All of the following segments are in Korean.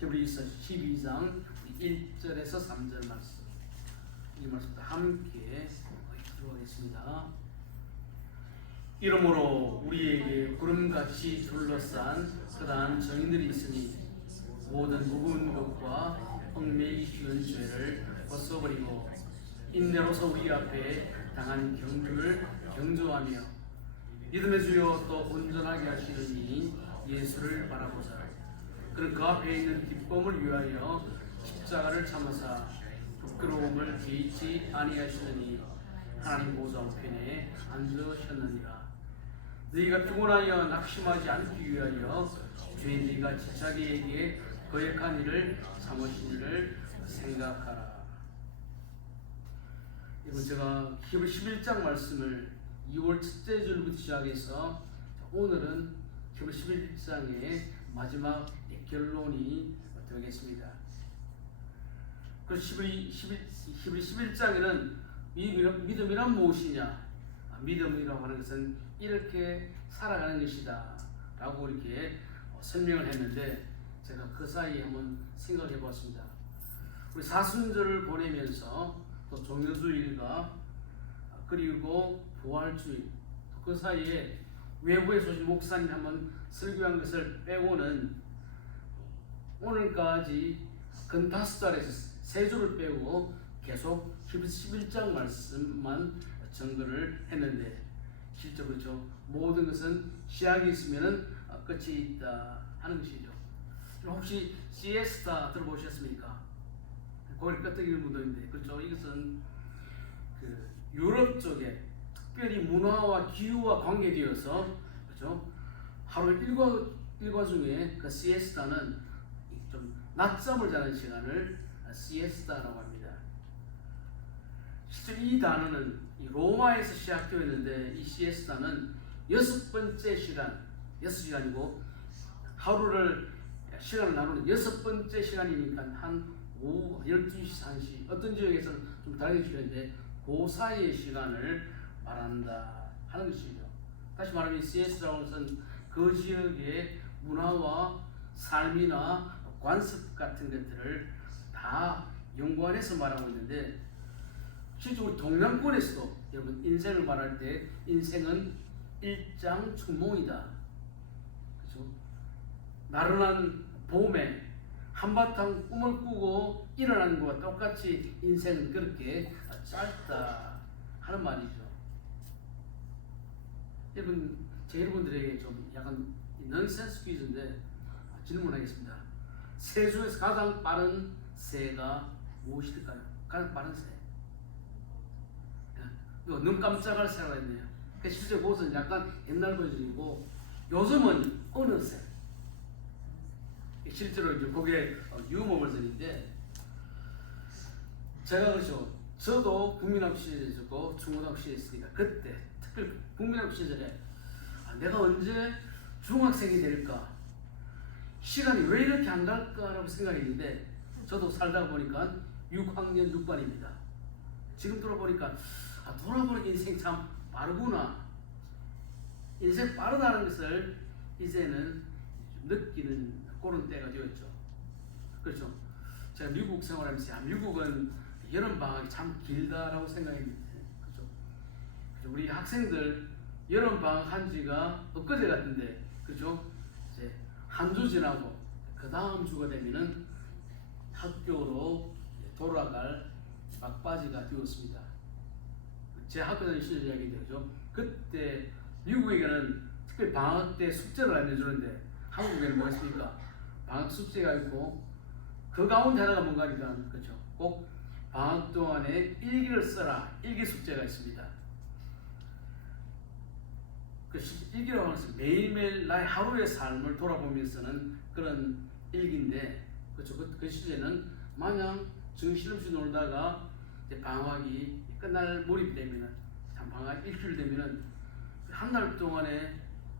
히브리서 12장 1절에서 3절 말씀, 이 말씀도 함께 들어가겠습니다. 이러므로 우리에게 구름같이 둘러싼 그러한 정인들이 있으니 모든 무거운 것과 얽매이기 쉬운 죄를 벗어버리고 인내로서 우리 앞에 당한 경주를 경주하며 믿음의 주여 또 온전하게 하시는 예수를 바라보자. 그는 그 앞에 있는 기쁨을 위하여 십자가를 참으사 부끄러움을 개의치 아니하시느니 하나님 보좌 우편에 앉으셨느니라. 너희가 피곤하여 낙심하지 않기 위하여 주의 네가 지체에게 거역한 일을 참으신 일을 생각하라. 이번 제가 히브리 11장 말씀을 2월 첫째 줄부터 시작해서 오늘은 히브리 11장의 마지막 결론이 되겠습니다. 그래서 히브리 11장에는 믿음이란 무엇이냐? 믿음이라고 하는 것은 이렇게 살아가는 것이다 라고 이렇게 설명을 했는데, 제가 그 사이에 한번 생각해 보았습니다. 우리 사순절을 보내면서 또 종료주일과 그리고 부활주일, 그 사이에 외부에서 오신 목사님 한번 설교한 것을 빼고는 오늘까지 근 5절에서 3주를 빼고 계속 11장 말씀만 증거를 했는데, 실제로 그렇죠. 모든 것은 시작이 있으면 끝이 있다 하는 것이죠. 혹시 시에스타 들어보셨습니까? 거기 끄떡이는 분도 있는데, 그렇죠. 이것은 그 유럽 쪽에 특별히 문화와 기후와 관계되어서, 그렇죠. 하루 일과 중에 그 시에스타는 좀 낮잠을 자는 시간을 시에스타라고 합니다. 실제 이 단어는 로마에서 시작되어 있는데, 이 시에스타는 6번째 시간, 6시간이고 하루를 시간을 나누는 6번째 시간이니까 한 오후 12시, 1시, 어떤 지역에서는 좀 다르게 주는데 그 사이의 시간을 말한다 하는 것이죠. 다시 말하면 시에스타라는 것은 그 지역의 문화와 삶이나 관습 같은 것들을 다 연관해서 말하고 있는데, 실제로 동양권에서도 여러분 인생을 말할 때 인생은 일장춘몽이다. 그렇죠? 나른한 봄에 한바탕 꿈을 꾸고 일어나는 것과 똑같이 인생은 그렇게 짧다 하는 말이죠. 여러분, 제 여러분들에게 좀 약간 넌센스 퀴즈인데 질문하겠습니다. 새 중에서 가장 빠른 새가 무엇일까요? 가장 빠른 새. 눈 깜짝할 새라고 했네요. 실제 그것은 약간 옛날 버전이고, 요즘은 어느 새. 실제로 이제 그게 유머 버전인데, 제가 그렇죠. 저도 국민학교 시절에 있었고 중고등학교 시절에 있으니까 그때 특별히 국민학교 시절에 내가 언제 중학생이 될까, 시간이 왜 이렇게 안 갈까라고 생각했는데, 저도 살다 보니까 6학년 6반입니다. 지금 돌아보니까 돌아보니까 인생 참 빠르구나. 인생 빠르다는 것을 이제는 느끼는 그런 때가 되었죠. 그렇죠. 제가 미국 생활하면서 미국은 여름방학이 참 길다라고 생각했는데, 그렇죠. 우리 학생들 여름방학 한 지가 엊그제 같은데, 그렇죠. 이제 한 주 지나고 그 다음 주가 되면은 학교로 돌아갈 막바지가 되었습니다. 제 학교 다닐 시절 이야기 되죠. 그때 미국에게는 특별히 방학 때 숙제를 안 내주는데, 한국에는 뭐가 있습니까? 방학 숙제가 있고 그 가운데 하나가 뭔가니까, 그렇죠. 꼭 방학 동안에 일기를 써라, 일기 숙제가 있습니다. 그 일기라고 하는 것은 매일매일 나의 하루의 삶을 돌아보면서는 그런 일기인데, 그렇죠. 그 시절에는 마냥 정신없이 놀다가 이제 방학이 끝날 무렵 되면은, 참 방학 일주일 되면은 한 달 동안에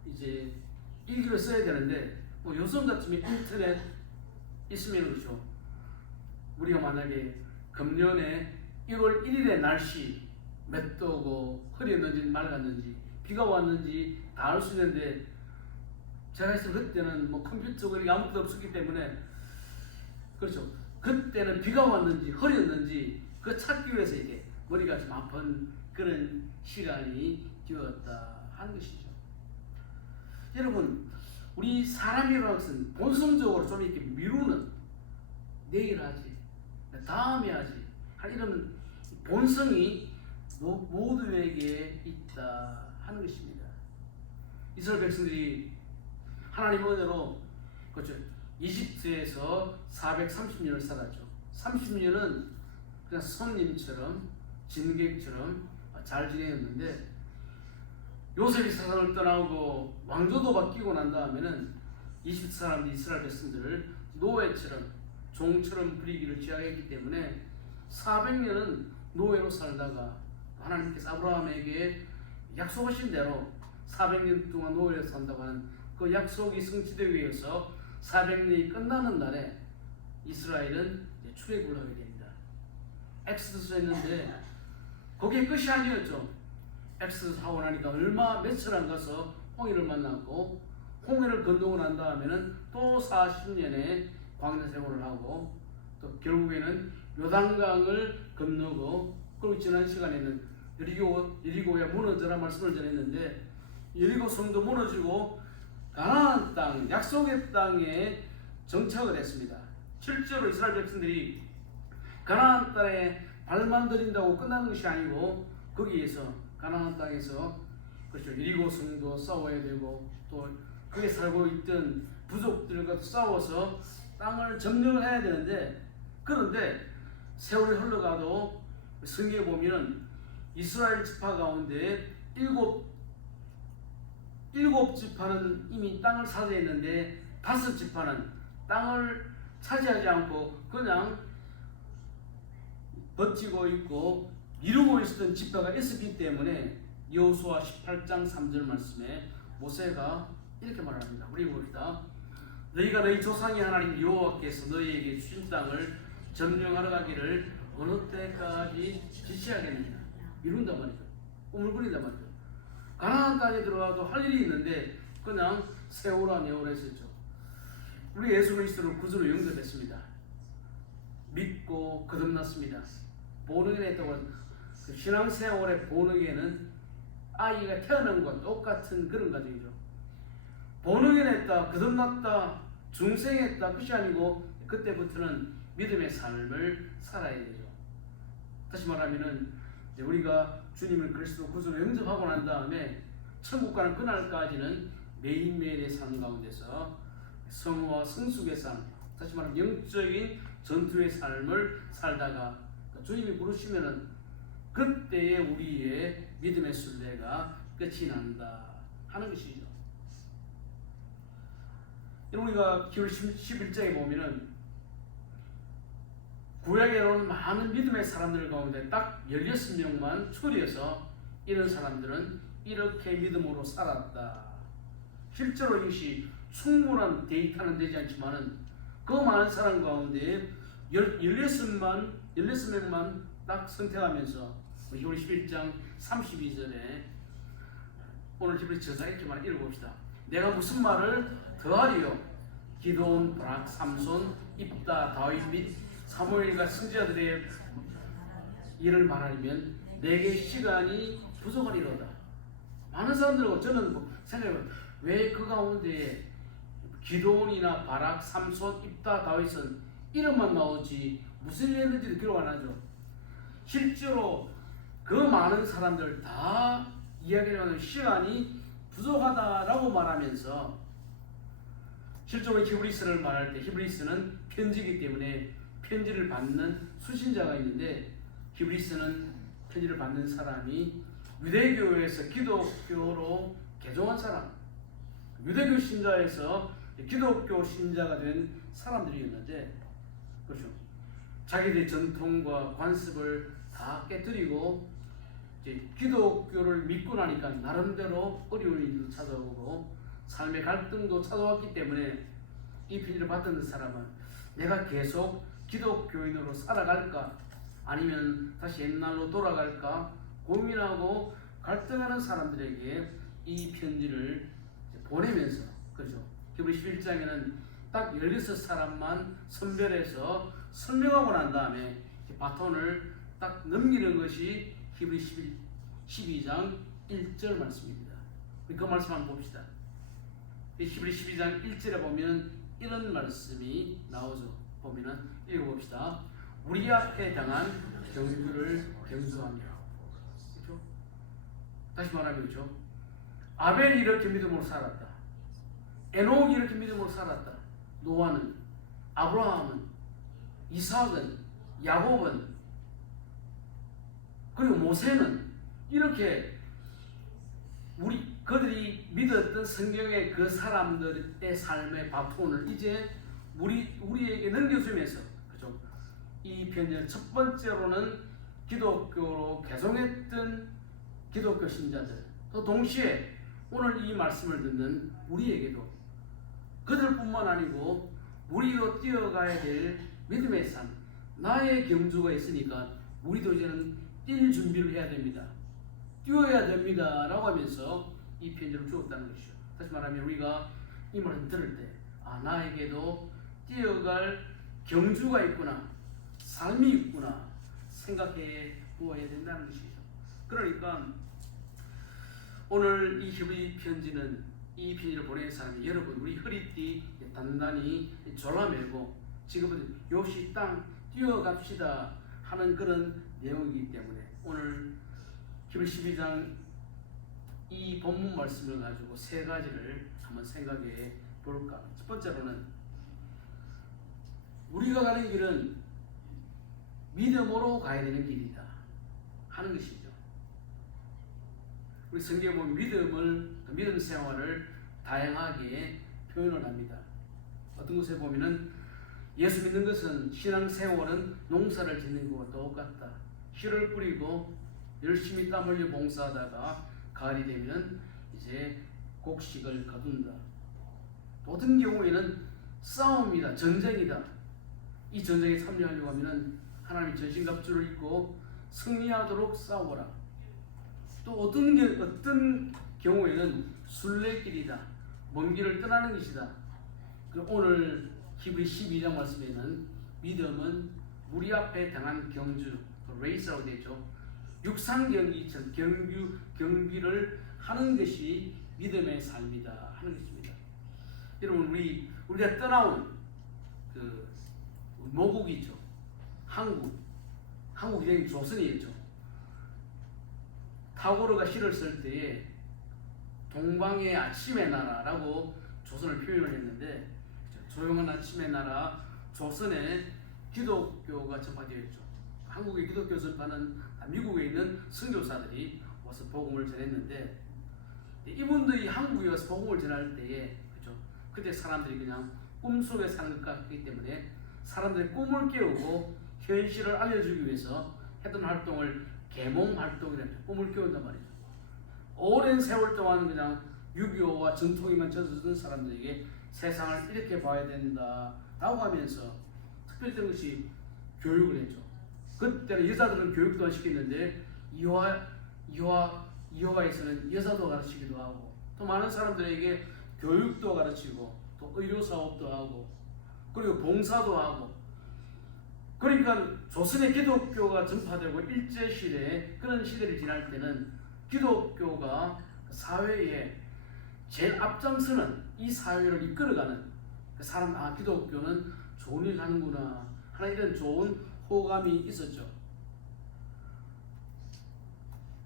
이제 일기를 써야 되는데, 뭐 요즘 같으면 인터넷 있으면, 그렇죠. 우리가 만약에 금년에 1월 1일의 날씨 몇 도고 흐렸는지 맑았는지 비가 왔는지 다 알 수 있는데, 제가 했을 그때는 뭐 컴퓨터 그런 게 아무것도 없었기 때문에 그렇죠. 그때는 비가 왔는지 흐렸는지 그 찾기 위해서 이게 머리가 좀 아픈 그런 시간이 되었다 하는 것이죠. 여러분, 우리 사람이라는 것은 본성적으로 좀 이렇게 미루는, 내일 하지, 다음에 하지, 이런 본성이 모두에게 있다 하는 것입니다. 이스라엘 백성들이 하나님 은혜로 그렇죠. 이집트에서 430년을 살았죠. 30년은 그냥 손님처럼 진객처럼 잘 지내었는데, 요셉이 세상을 떠나고 왕조도 바뀌고 난 다음에는 이집트 사람들이 이스라엘 백성들을 노예처럼 종처럼 부리기를 시작했기 때문에 400년은 노예로 살다가 하나님께서 아브라함에게 약속하신 대로 400년 동안 노예로 산다고 하는 그 약속이 성취되기 위해서 400년이 끝나는 날에 이스라엘은 출애굽을 하게 됩니다. 엑스odus를 했는데 거기에 끝이 아니었죠. 엑스odus 하고 나니까 며칠 안 가서 홍해를 만났고, 홍해를 건너고 난 다음에는 또 40년의 광야 생활을 하고, 또 결국에는 요단강을 건너고, 그리고 지난 시간에는 여리고가 무너져라 말씀을 전했는데, 여리고 성도 무너지고 가나안 땅, 약속의 땅에 정착을 했습니다. 실제로 이스라엘 백성들이 가나안 땅에 발만 들인다고 끝나는 것이 아니고, 거기에서 가나안 땅에서 그렇죠, 여리고 성도 싸워야 되고, 또 거기에 살고 있던 부족들과 싸워서 땅을 점령을 해야 되는데, 그런데 세월이 흘러가도 성경에 보면 이스라엘 지파 가운데 일곱 지파는 이미 땅을 차지했는데 5지파는 땅을 차지하지 않고 그냥 버티고 있고 이루고 있었던 지파가 있었기 때문에 여호수아 18장 3절 말씀에 모세가 이렇게 말합니다. 우리 봅시다. 너희가 너희 조상의 하나님 여호와께서 너희에게 주신 땅을 점령하러 가기를 어느 때까지 지체하겠느냐. 이룬단 말이죠. 꿈을 꾸린단 말이죠. 가나안 땅에 들어가도 할 일이 있는데 그냥 세우라 내오라 했었죠. 우리 예수 그리스도를 구주로 영접했습니다. 믿고 거듭났습니다. 본어겐했다고 그 신앙생활의 본어겐은 아이가 태어난 것과 똑같은 그런 과정이죠. 본어겐했다, 거듭났다, 중생했다 끝이 아니고 그때부터는 믿음의 삶을 살아야 되죠. 다시 말하면은 우리가 주님을 그리스도 구주로 영접하고 난 다음에 천국 가는 그날까지는 매일매일의 삶 가운데서 성화와 성숙의 삶, 다시 말하면 영적인 전투의 삶을 살다가 주님이 부르시면은 그때에 우리의 믿음의 순례가 끝이 난다 하는 것이죠. 우리가 기록 11장에 보면은 구약에 나오는 많은 믿음의 사람들 가운데 딱 16명만 추려서 이런 사람들은 이렇게 믿음으로 살았다. 실제로 이것이 충분한 데이터는 되지 않지만은 그 많은 사람 가운데 16명만 딱 선택하면서 히브리 11장 32절에 오늘 히브리 저자 이렇게 말 읽어봅시다. 내가 무슨 말을 더하리요? 기드온, 바락, 삼손, 입다, 다윗 및 사무엘과 선지자들의 일을 말하면 내게 시간이 부족하리로다. 많은 사람들하고 저는 생각해요. 왜 그 가운데 기드온이나 바락, 삼손, 입다, 다윗은 이름만 나오지 무슨 일 했는지도 기록 안 하죠. 실제로 그 많은 사람들 다 이야기하는 시간이 부족하다라고 말하면서 실제로 히브리서를 말할 때 히브리서는 편지이기 때문에 편지를 받는 수신자가 있는데 히브리서는 편지를 받는 사람이 유대교에서 기독교로 개종한 사람, 유대교 신자에서 기독교 신자가 된 사람들이었는데, 그렇죠. 자기들의 전통과 관습을 다 깨뜨리고 이제 기독교를 믿고 나니까 나름대로 어려운 일도 찾아오고 삶의 갈등도 찾아왔기 때문에 이 편지를 받던 사람은 내가 계속 기독교인으로 살아갈까 아니면 다시 옛날로 돌아갈까 고민하고 갈등하는 사람들에게 이 편지를 보내면서, 그렇죠. 히브리 11장에는 딱 16사람만 선별해서 설명하고 난 다음에 바톤을 딱 넘기는 것이 히브리 12장 1절 말씀입니다. 그 말씀 한번 봅시다. 히브리 12장 1절에 보면 이런 말씀이 나오죠. 보면은 읽어봅시다. 우리 앞에 당한 경주를 경주하며. 그렇죠? 다시 말하면 그렇죠? 아벨이 이렇게 믿음으로 살았다. 에녹이 이렇게 믿음으로 살았다. 노아는, 아브라함은, 이삭은, 야곱은, 그리고 모세는 이렇게 그들이 믿었던 성경의 그 사람들의 삶의 바톤을 이제 우리에게 넘겨주면서, 그죠? 이 편지는 첫 번째로는 기독교로 개종했던 기독교 신자들, 또 동시에 오늘 이 말씀을 듣는 우리에게도 그들뿐만 아니고 우리도 뛰어가야 될 믿음의 삶, 나의 경주가 있으니까 우리도 이제는 뛸 준비를 해야 됩니다. 뛰어야 됩니다. 라고 하면서 이 편지를 주었다는 것이죠. 다시 말하면 우리가 이 말을 들을 때 나에게도 뛰어갈 경주가 있구나, 삶이 있구나 생각해 보아야 된다는 것이죠. 그러니까 오늘 이 히브리 편지는 이 편지를 보낸 사람이 여러분 우리 허리띠 단단히 졸라매고 지금은 요시 땅 뛰어갑시다 하는 그런 내용이기 때문에 오늘 히브리 12장 이 본문 말씀을 가지고 세 가지를 한번 생각해 볼까. 첫 번째로는 우리가 가는 길은 믿음으로 가야 되는 길이다 하는 것이죠. 우리 성경에 보면 믿음 생활을 다양하게 표현을 합니다. 어떤 곳에 보면은 예수 믿는 것은 신앙 생활은 농사를 짓는 것과 똑같다. 씨를 뿌리고 열심히 땀 흘려 봉사하다가 가을이 되면 이제 곡식을 거둔다. 모든 경우에는 싸움이다, 전쟁이다. 이 전쟁에 참여하려고 하면은 하나님이 전신갑주를 입고 승리하도록 싸워라. 또 어떤 경우에는 순례길이다, 먼 길을 떠나는 것이다. 오늘 히브리 12장 말씀에는 믿음은 우리 앞에 당한 경주, 레이스라고 되어 있죠. 육상 경기처럼 경기를 하는 것이 믿음의 삶이다 하는 것입니다. 여러분 우리가 떠나온 그 모국이죠. 한국이 조선이었죠. 타고르가 시를 쓸 때에 동방의 아침의 나라라고 조선을 표현을 했는데 조용한 아침의 나라 조선에 기독교가 전파되어 있죠. 한국의 기독교 전파는 미국에 있는 선교사들이 와서 복음을 전했는데 이분들이 한국에 와서 복음을 전할 때에 그죠? 그때 사람들이 그냥 꿈속에 사는 것 같기 때문에 사람들의 꿈을 깨우고 현실을 알려주기 위해서 했던 활동을 계몽 활동이라는 꿈을 깨운단 말이죠. 오랜 세월 동안 그냥 유교와 전통에만 젖어든 사람들에게 세상을 이렇게 봐야 된다라고 하면서 특별히 그런 것이 교육을 했죠. 그때는 여자들은 교육도 안 시켰는데 이호와에서는 여자도 가르치기도 하고 또 많은 사람들에게 교육도 가르치고 또 의료사업도 하고 그리고 봉사도 하고 그러니까 조선의 기독교가 전파되고 일제시대 그런 시대를 지날 때는 기독교가 사회에 제일 앞장서는 이 사회를 이끌어가는 그 사람, 기독교는 좋은 일 하는구나 하는 이런 좋은 호감이 있었죠.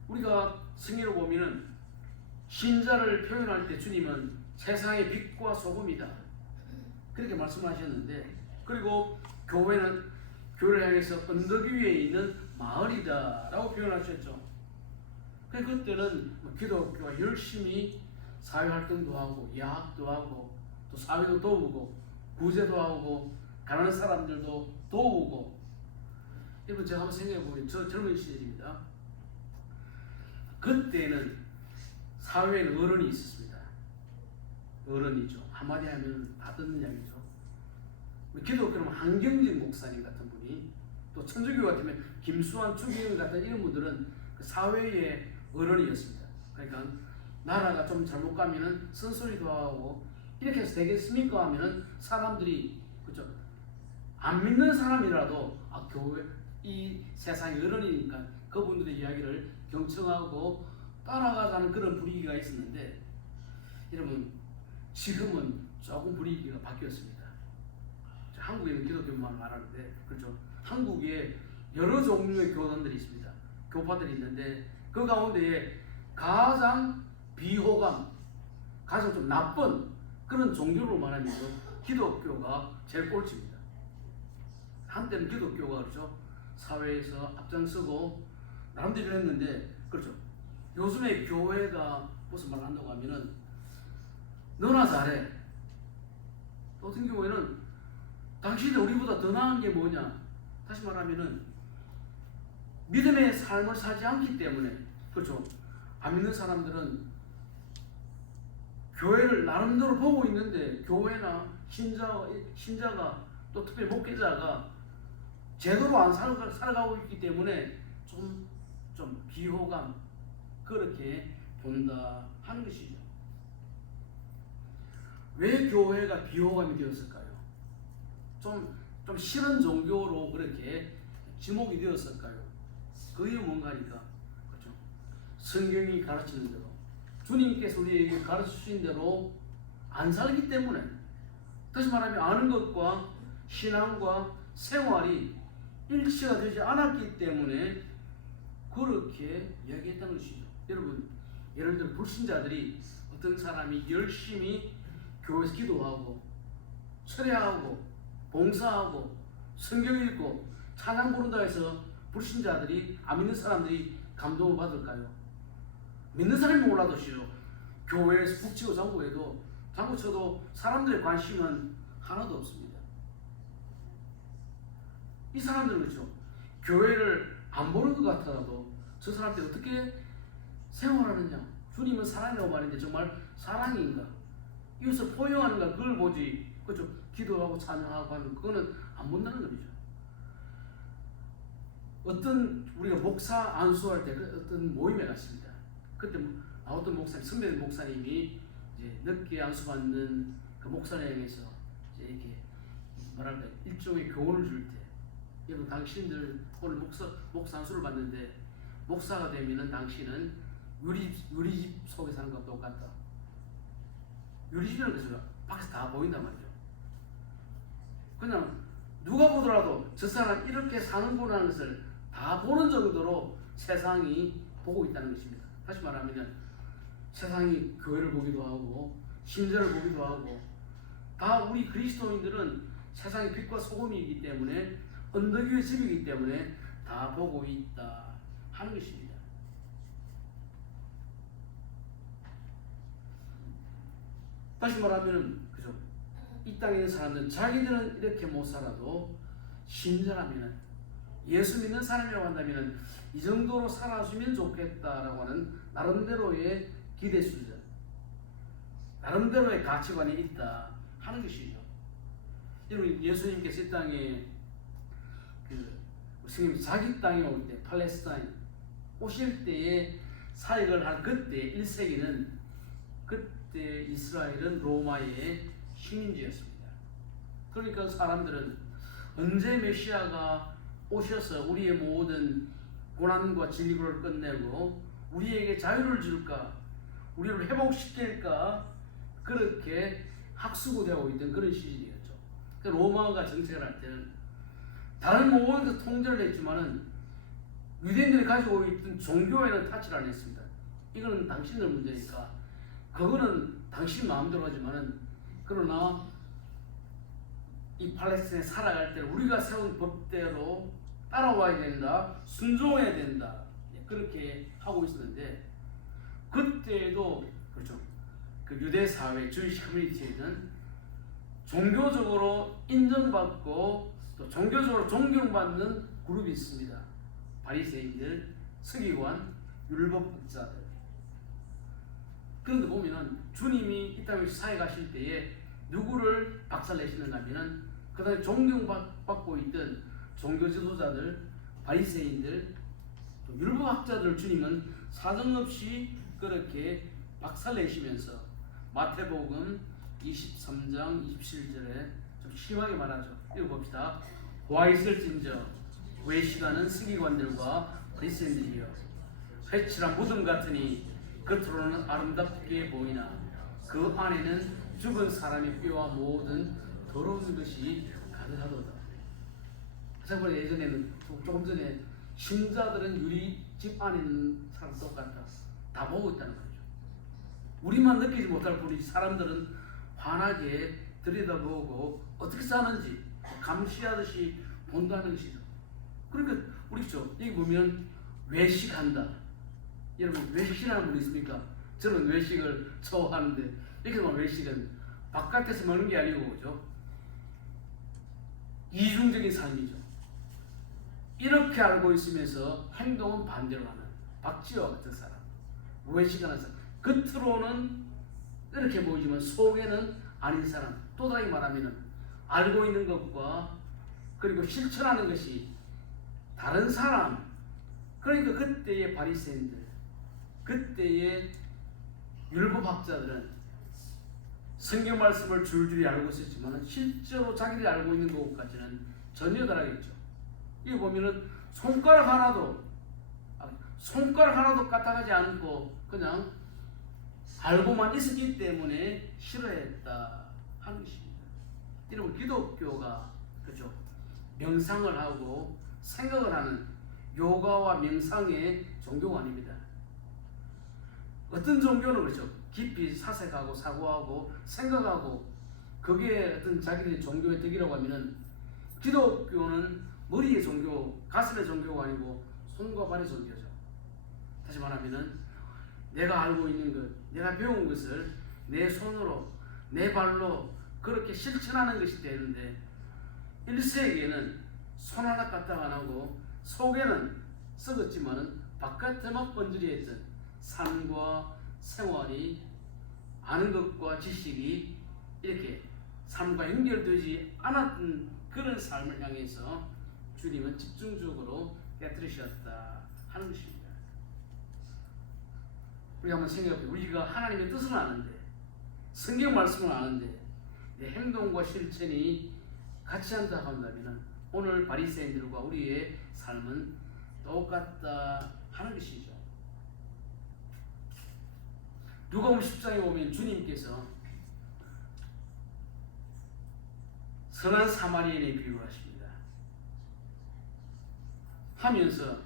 우리가 성경을 보면은 신자를 표현할 때 주님은 세상의 빛과 소금이다 그렇게 말씀하셨는데 그리고 교회를 향해서 언덕 위에 있는 마을이다 라고 표현하셨죠. 그때는 기독교가 열심히 사회활동도 하고 야학도 하고 또 사회도 도우고 구제도 하고 가난한 사람들도 도우고 여러분 제가 한번 생각해보면 저 젊은 시절입니다. 그때는 사회에는 어른이 있었습니다. 어른이죠. 한마디 하면 다 듣는 이야기죠. 기독교는 한경직 목사님 같은 분이 또 천주교 같으면 김수환, 추기경 같은 이런 분들은 그 사회의 어른이었습니다. 그러니까 나라가 좀 잘못 가면은 쓴소리도 하고 이렇게 해서 되겠습니까? 하면은 사람들이 그죠? 안 믿는 사람이라도 교회 이 세상의 어른이니까 그분들의 이야기를 경청하고 따라가자는 그런 분위기가 있었는데 여러분 지금은 조금 분위기가 바뀌었습니다. 한국에는 기독교만 말하는데 그렇죠. 한국에 여러 종류의 교단들이 있습니다. 교파들이 있는데 그 가운데에 가장 비호감, 가장 좀 나쁜 그런 종교로 말하면 기독교가 제일 꼴찌입니다. 한때는 기독교가 그렇죠. 사회에서 앞장서고 나름대로 했는데 그렇죠. 요즘에 교회가 무슨 말을 한다고 하면은 너나 잘해. 또 같은 경우에는 당신이 우리보다 더 나은 게 뭐냐? 다시 말하면은 믿음의 삶을 살지 않기 때문에 그렇죠. 안 믿는 사람들은 교회를 나름대로 보고 있는데 교회나 신자가 또 특별히 목회자가 제대로 안 살아가고 있기 때문에 좀 비호감 그렇게 본다 하는 것이죠. 왜 교회가 비호감이 되었을까요? 좀 싫은 종교로 그렇게 지목이 되었을까요? 그 이유 뭔가니까 그렇죠. 성경이 가르치는 대로 주님께서 우리에게 가르쳐 주신 대로 안 살기 때문에 다시 말하면 아는 것과 신앙과 생활이 일치가 되지 않았기 때문에 그렇게 이야기했다는 것이죠. 여러분 예를 들어 불신자들이 어떤 사람이 열심히 교회에서 기도하고 철야하고 봉사하고 성경 읽고 찬양 부른다 해서 불신자들이 안 믿는 사람들이 감동을 받을까요? 믿는 사람이 몰라도 싫어. 교회에서 북치고 장구해도 장구 쳐도 사람들의 관심은 하나도 없습니다. 이 사람들은 그렇죠. 교회를 안 보는 것 같아도 저 사람들이 어떻게 생활하느냐. 주님은 사랑이라고 말했는데 정말 사랑인가? 이것을 포용하는가? 그걸 보지. 그렇죠. 기도하고 찬양하고 하는 그거는 안 본다는 거죠. 어떤 우리가 목사 안수할 때 어떤 모임에 갔습니다. 그때 어떤 목사님, 선배 목사님이 이제 늦게 안수받는 그 목사를 향해서 이제 이렇게 뭐랄까 일종의 교훈을 줄 때, 여러분 당신들 오늘 목사 안수를 받는데 목사가 되면은 당신은 유리집 속에 사는 것과 똑같다. 유리집이라는 것은 밖에서 다 보인단 말이죠. 그냥 누가 보더라도 저 사람 이렇게 사는구나 하는 것을 다 보는 정도로 세상이 보고 있다는 것입니다. 다시 말하면 세상이 교회를 보기도 하고 신자를 보기도 하고 다 우리 그리스도인들은 세상의 빛과 소금이기 때문에 언덕 위의 집이기 때문에 다 보고 있다 하는 것입니다. 다시 말하면 그죠? 이 땅에 있는 사람들은 자기들은 이렇게 못 살아도 신자라면 예수 믿는 사람이라고 한다면 이 정도로 살아주면 좋겠다라고 하는 나름대로의 기대 수준, 나름대로의 가치관이 있다 하는 것이죠. 여러분 예수님께서 이 땅에 스님 자기 땅에 올 때 팔레스타인 오실 때에 사역을 할 그때 1세기는 그때 이스라엘은 로마의 식민지였습니다. 그러니까 사람들은 언제 메시아가 오셔서 우리의 모든 고난과 질고를 끝내고 우리에게 자유를 줄까, 우리를 회복시킬까 그렇게 학수고대하고 있던 그런 시절이었죠. 로마가 정책을 할 때는 다른 모든 통제를 했지만은 유대인들이 가지고 있던 종교에는 타치를 안 했습니다. 이거는 당신들 문제니까 그거는 당신 마음대로 하지만은 그러나 이 팔레스타인에 살아갈 때 우리가 세운 법대로 따라와야 된다, 순종해야 된다 그렇게 하고 있었는데 그때도 그렇죠. 그 유대 사회, 주이시 커뮤니티에는 종교적으로 인정받고 또 종교적으로 존경받는 그룹이 있습니다. 바리새인들, 서기관, 율법학자들. 그런데 보면은 주님이 이 땅에 사역하실 때에 누구를 박살내시는가 하면은 그 다음에 존경받고 있던 종교 지도자들, 바리새인들, 또 율법학자들 주님은 사정없이 그렇게 박살내시면서 마태복음, 23장 27절에 좀 심하게 말하죠. 읽어봅시다. 와 있을진저 외시가는 서기관들과 바리새인들이여 회칠한 무덤 같으니 겉으로는 아름답게 보이나 그 안에는 죽은 사람의 뼈와 모든 더러운 것이 가득하도다. 제가 예전에는 조금 전에 신자들은 유리집 안에 있는 사람 똑같다 다 보고 있다는 거죠. 우리만 느끼지 못할 뿐이지 사람들은 환하게 들여다보고 어떻게 사는지 감시하듯이 본다는 것이죠. 그러니까 우리죠. 여기 보면 외식한다. 여러분 외식이라는 분이 있습니까? 저는 외식을 좋아하는데 이렇게 보면 외식은 바깥에서 먹는 게 아니고 그죠? 이중적인 삶이죠. 이렇게 알고 있으면서 행동은 반대로 하는 박지와 같은 사람, 외식하는 사람. 겉으로는 이렇게 보이지만 속에는 아닌 사람. 또 다르게 말하면 알고 있는 것과 그리고 실천하는 것이 다른 사람. 그러니까 그때의 바리새인들, 그때의 율법학자들은 성경 말씀을 줄줄이 알고 있었지만 실제로 자기들이 알고 있는 것까지는 전혀 다르겠죠. 이거 보면은 손가락 하나도 까딱하지 않고 그냥 알고만 있었기 때문에 싫어했다 하는 것입니다. 이러면 기독교가 그죠? 명상을 하고 생각을 하는 요가와 명상의 종교가 아닙니다. 어떤 종교는 그렇죠. 깊이 사색하고 사고하고 생각하고 그게 어떤 자기들의 종교의 덕이라고 하면은 기독교는 머리의 종교, 가슴의 종교가 아니고 손과 발의 종교죠. 다시 말하면은 내가 알고 있는 것, 내가 배운 것을 내 손으로, 내 발로 그렇게 실천하는 것이 되는데 1세기에는 손 하나 까딱 안 하고 속에는 썩었지만은 바깥에만 번지르했던 삶과 생활이 아는 것과 지식이 이렇게 삶과 연결되지 않았던 그런 삶을 향해서 주님은 집중적으로 깨뜨리셨다 하는 것입니다. 우리가 한번 생각해보면 우리가 하나님의 뜻을 아는데 성경 말씀을 아는데 내 행동과 실천이 같이 한다 한다면 오늘 바리새인들과 우리의 삶은 똑같다 하는 것이죠. 누가복음 10장에 보면 주님께서 선한 사마리아인의 비유를 하십니다. 하면서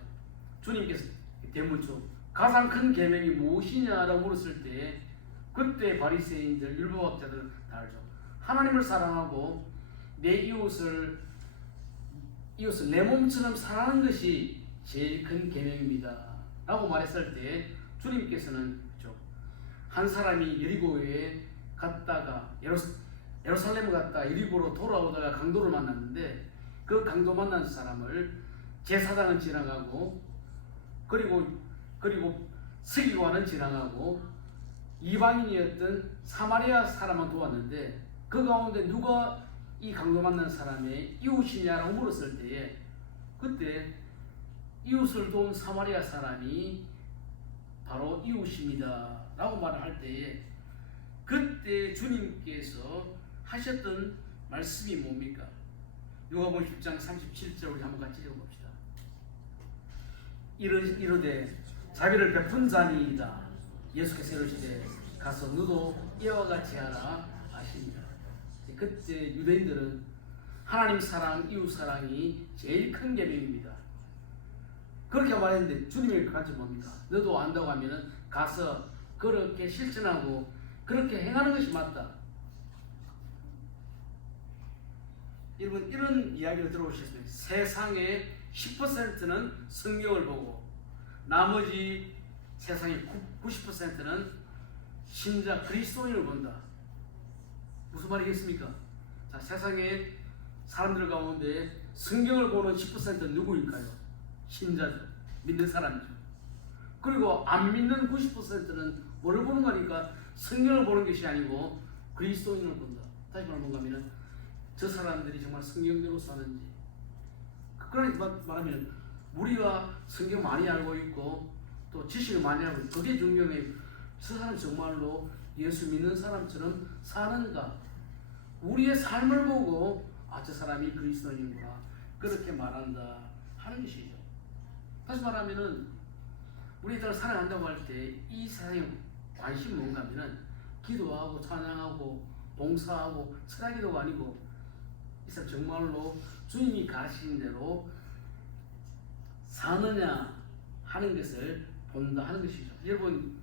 주님께서 대문초 가장 큰 계명이 무엇이냐라고 물었을 때 그때 바리새인들 율법학자들은 다 알죠. 하나님을 사랑하고 내 이웃을 내 몸처럼 사랑하는 것이 제일 큰 계명입니다 라고 말했을 때 주님께서는 한 사람이 여리고에 갔다가 예루살렘 갔다 여리고로 돌아오다가 강도를 만났는데 그 강도 만난 사람을 제사장은 지나가고 그리고 서기관은 지나가고 이방인이었던 사마리아 사람은 도왔는데 그 가운데 누가 이 강도 만난 사람의 이웃이냐라고 물었을 때에 그때 이웃을 도운 사마리아 사람이 바로 이웃입니다 라고 말을 할 때에 그때 주님께서 하셨던 말씀이 뭡니까? 누가복음 10장 37절 우리 한번 같이 읽어봅시다. 이르되 자비를 베푼 자니이다. 예수께서 이르시되 가서 너도 이와 같이 하라 하십니다. 그때 유대인들은 하나님 사랑, 이웃 사랑이 제일 큰 계명입니다. 그렇게 말했는데 주님의 가르쳐 뭡니까? 너도 안다고 하면은 가서 그렇게 실천하고 그렇게 행하는 것이 맞다. 여러분 이런 이야기를 들어보셨어요. 세상의 10%는 성경을 보고 나머지 세상의 90%는 신자 그리스도인을 본다. 무슨 말이겠습니까? 자, 세상의 사람들 가운데 성경을 보는 10%는 누구일까요? 신자죠. 믿는 사람이죠. 그리고 안 믿는 90%는 뭐를 보는 거니까 성경을 보는 것이 아니고 그리스도인을 본다. 다시 말하면 저 사람들이 정말 성경대로 사는지. 그러니까 말하면 우리가 성경 많이 알고 있고 또 지식을 많이 알고 있고 그게 중요해. 저 사람 정말로 예수 믿는 사람처럼 사는가? 우리의 삶을 보고 저 사람이 그리스도인이구나 그렇게 말한다 하는 것이죠. 다시 말하면은 우리들 살아간다고 할 때 이 세상에 관심 뭔가 하면은 기도하고 찬양하고 봉사하고 철학기도가 아니고 이 사람 정말로 주님이 가르치신 대로 사느냐 하는 것을 본다 하는 것이죠. 여러분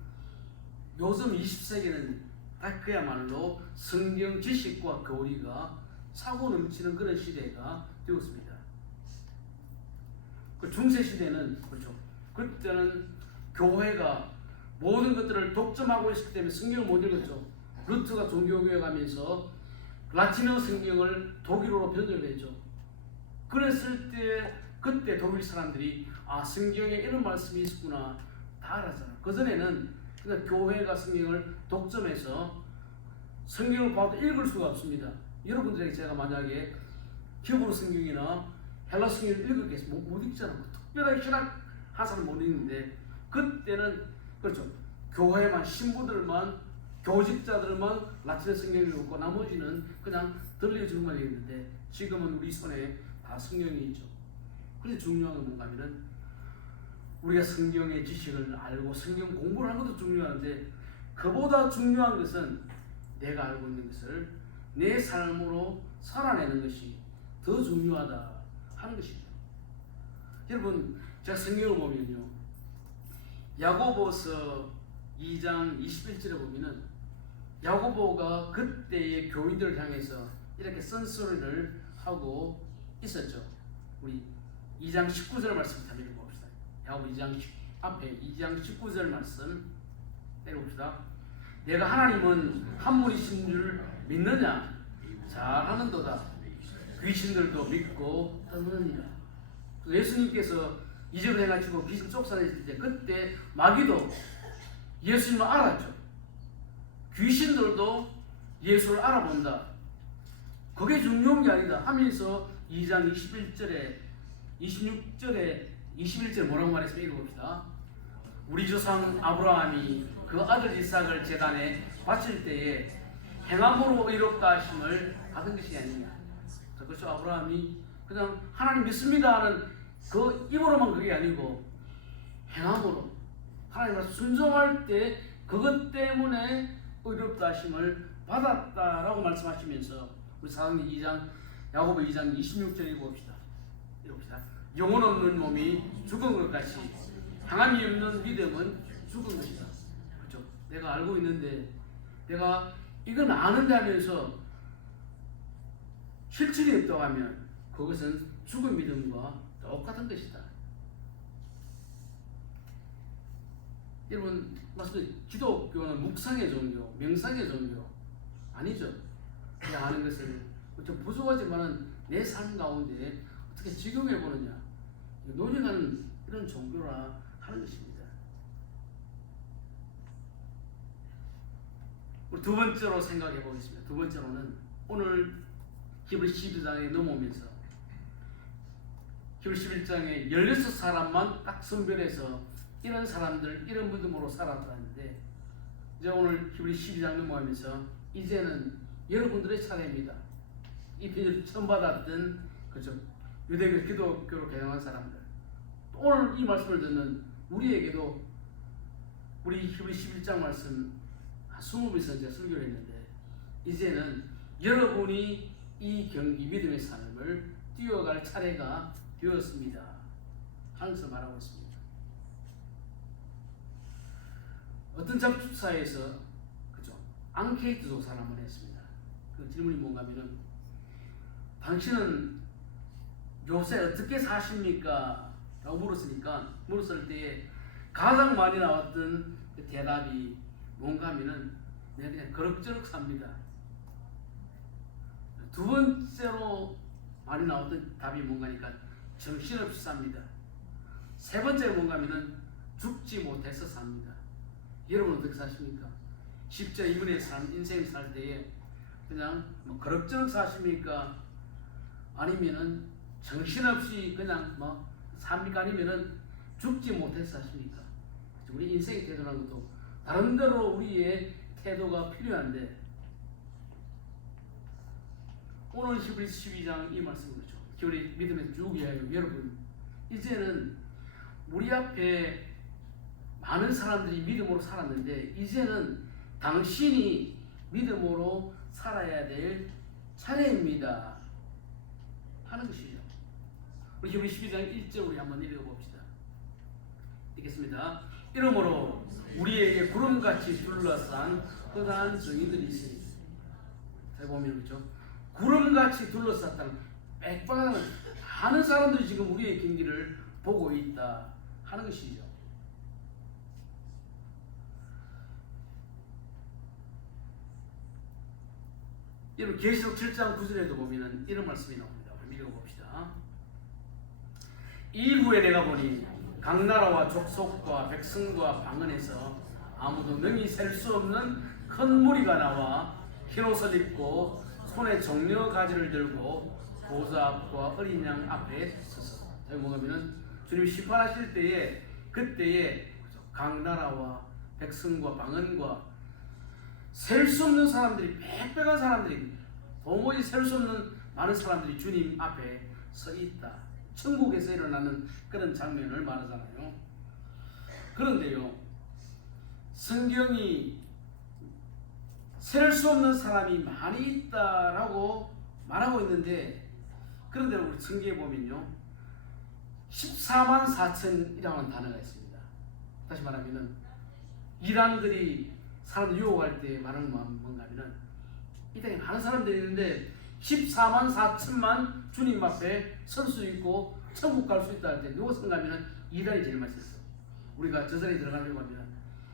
요즘 20세기는 딱 그야말로 성경 지식과 교리가 차고 넘치는 그런 시대가 되었습니다. 그 중세 시대는 그렇죠. 그때는 교회가 모든 것들을 독점하고 있었기 때문에 성경을 못 읽었죠. 루트가 종교교회 가면서 라틴어 성경을 독일어로 번역했죠. 그랬을 때 그때 독일 사람들이 성경에 이런 말씀이 있었구나 다 알았잖아. 그 전에는 그냥 교회가 성경을 독점해서 성경을 봐도 읽을 수가 없습니다. 여러분들에게 제가 만약에 히브리 성경이나 헬라 성경을 읽었겠어요? 못 읽잖아. 특별하게 신학 하사는 못 읽는데 그때는 그렇죠. 교회만 신부들만 교직자들만 라틴어 성경을 읽고 나머지는 그냥 들려주고만 읽는데 지금은 우리 손에 다 성경이 있죠. 그래서 중요한 건 뭔가 하면은 우리가 성경의 지식을 알고 성경 공부를 하는 것도 중요한데 그보다 중요한 것은 내가 알고 있는 것을 내 삶으로 살아내는 것이 더 중요하다 하는 것이죠. 여러분 제가 성경을 보면요 야고보서 2장 21절에 보면은 야고보가 그때의 교인들을 향해서 이렇게 쓴소리를 하고 있었죠. 우리 2장 19절 말씀 한번 읽어봅시다. 야고보 2장 앞에 2장 19절 말씀 읽어봅시다. 내가 하나님은 한 분이신 줄 믿느냐? 잘하는도다. 귀신들도 믿고 떠느니라. 예수님께서 이적을 해가지고 귀신 쫓아냈을 때 그때 마귀도 예수님을 알았죠. 귀신들도 예수를 알아본다. 그게 중요한 게 아니다 하면서 2장 21절에 26절에 21절 뭐라고 말했으면 읽어봅시다. 우리 조상 아브라함이 그 아들 이삭을 제단에 바칠 때에 행함으로 의롭다 하심을 받은 것이 아니냐. 그렇죠. 아브라함이 그냥 하나님 믿습니다 하는 그 입으로만 그게 아니고 행함으로 하나님 말씀 순종할 때 그것 때문에 의롭다 하심을 받았다라고 말씀하시면서 우리 사도행전 2장 야고보 2장 26절 읽어봅시다. 영혼 없는 몸이 죽은 것 같이 행함이 없는 믿음은 죽은 것이다. 그렇죠? 내가 알고 있는데 내가 이건 아는데 하면서 실천이 없다고 하면 그것은 죽은 믿음과 똑같은 것이다. 여러분 맞습니다. 기독교는 묵상의 종교, 명상의 종교 아니죠. 내가 아는 것을 좀 부족하지만 내 삶 가운데 어떻게 적용해 보느냐 논의하는 이런 종교라 하는 것입니다. 우리 두 번째로 생각해 보겠습니다. 두 번째로는 오늘 히브리 12장에 넘어오면서 히브리 11장에 16사람만 딱 선별해서 이런 사람들 이런 믿음으로 살았다는데 이제 오늘 히브리 12장 넘어가면서 이제는 여러분들의 차례입니다. 이 편지를 처음 받았던 그죠 유대교 기독교로 개종한 사람들 오늘 이 말씀을 듣는 우리에게도 우리 히브리 11장 말씀 20번에서 이제 설교를 했는데 이제는 여러분이 이 경기 믿음의 삶을 뛰어갈 차례가 되었습니다. 항상 말하고 있습니다. 어떤 잡사에서 그죠 앙케이트 조사를 한번 했습니다. 그 질문이 뭔가 하면은 당신은 요새 어떻게 사십니까? 라고 물었을 때에 가장 많이 나왔던 그 대답이 뭔가 하면은 내가 그냥 그럭저럭 삽니다. 두 번째로 많이 나왔던 답이 뭔가 하니까 정신없이 삽니다. 세 번째로 뭔가 하면은 죽지 못해서 삽니다. 여러분 어떻게 사십니까? 십자 이문의 삶, 인생을 살 때에 그냥 뭐 그럭저럭 사십니까? 아니면은 정신없이 그냥 뭐 삽니까? 아니면은 죽지 못해서 사십니까? 우리 인생의 태도라는 것도 다른 데로 우리의 태도가 필요한데 오늘 히브리서 12장 이 말씀인 거죠. 우리 믿음의 쭉 이야기해요. 여러분 이제는 우리 앞에 많은 사람들이 믿음으로 살았는데 이제는 당신이 믿음으로 살아야 될 차례입니다 하는 것이죠. 우리 히브리 12장 1절 우리 한번 읽어봅시다. 읽겠습니다. 이러므로 우리에게 구름같이 둘러싼 흑한 증인들이 있으니, 잘 보면 그렇죠? 구름같이 둘러쌌다는 빽빽한 많은 사람들이 지금 우리의 경기를 보고 있다 하는 것이죠. 여러분 계시록 7장 9절에도 보면 이런 말씀이 나옵니다. 한번 읽어봅시다. 이후에 내가 보니 각 나라와 족속과 백성과 방언에서 아무도 능히 셀 수 없는 큰 무리가 나와 흰옷을 입고 손에 정려 가지를 들고 보좌 앞과 어린 양 앞에 서서, 여기 뭐냐면은 주님이 심판하실 때에 그때에 각 나라와 백성과 방언과 셀 수 없는 사람들이, 빽빽한 사람들이, 도무지 셀 수 없는 많은 사람들이 주님 앞에 서 있다. 천국에서 일어나는 그런 장면을 말하잖아요. 그런데요, 성경이 셀 수 없는 사람이 많이 있다라고 말하고 있는데, 그런데 우리 성경에 보면요 14만 4천이라는 단어가 있습니다. 다시 말하면은 이란들이 사람들 유혹할 때 말하는 건 뭔가 하면은 이 땅에 많은 사람들이 있는데 14만 4천만 주님 앞에 설 수 있고 천국 갈 수 있다 할 때 누가 선가하면은 이란이 제일 맛있어. 우리가 저 자리에 들어가려고 하면은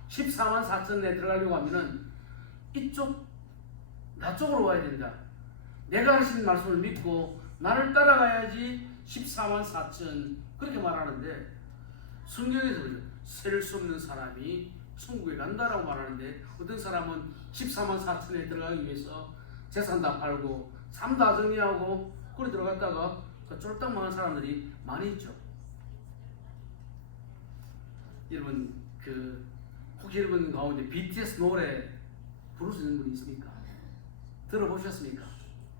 14만 4천 내에 들어가려고 하면은 이쪽 나 쪽으로 와야 된다. 내가 하신 말씀을 믿고 나를 따라가야지 14만 4천 그렇게 말하는데, 성경에서 셀 수 없는 사람이 천국에 간다라고 말하는데, 어떤 사람은 14만 4천에 들어가기 위해서 재산 다 팔고 삶 다 정리하고 거기 들어갔다가 쫄딱 망한 사람들이 많이 있죠. 여러분 혹시 여러분 가운데 BTS 노래 부를 수 있는 분이 있습니까? 들어보셨습니까?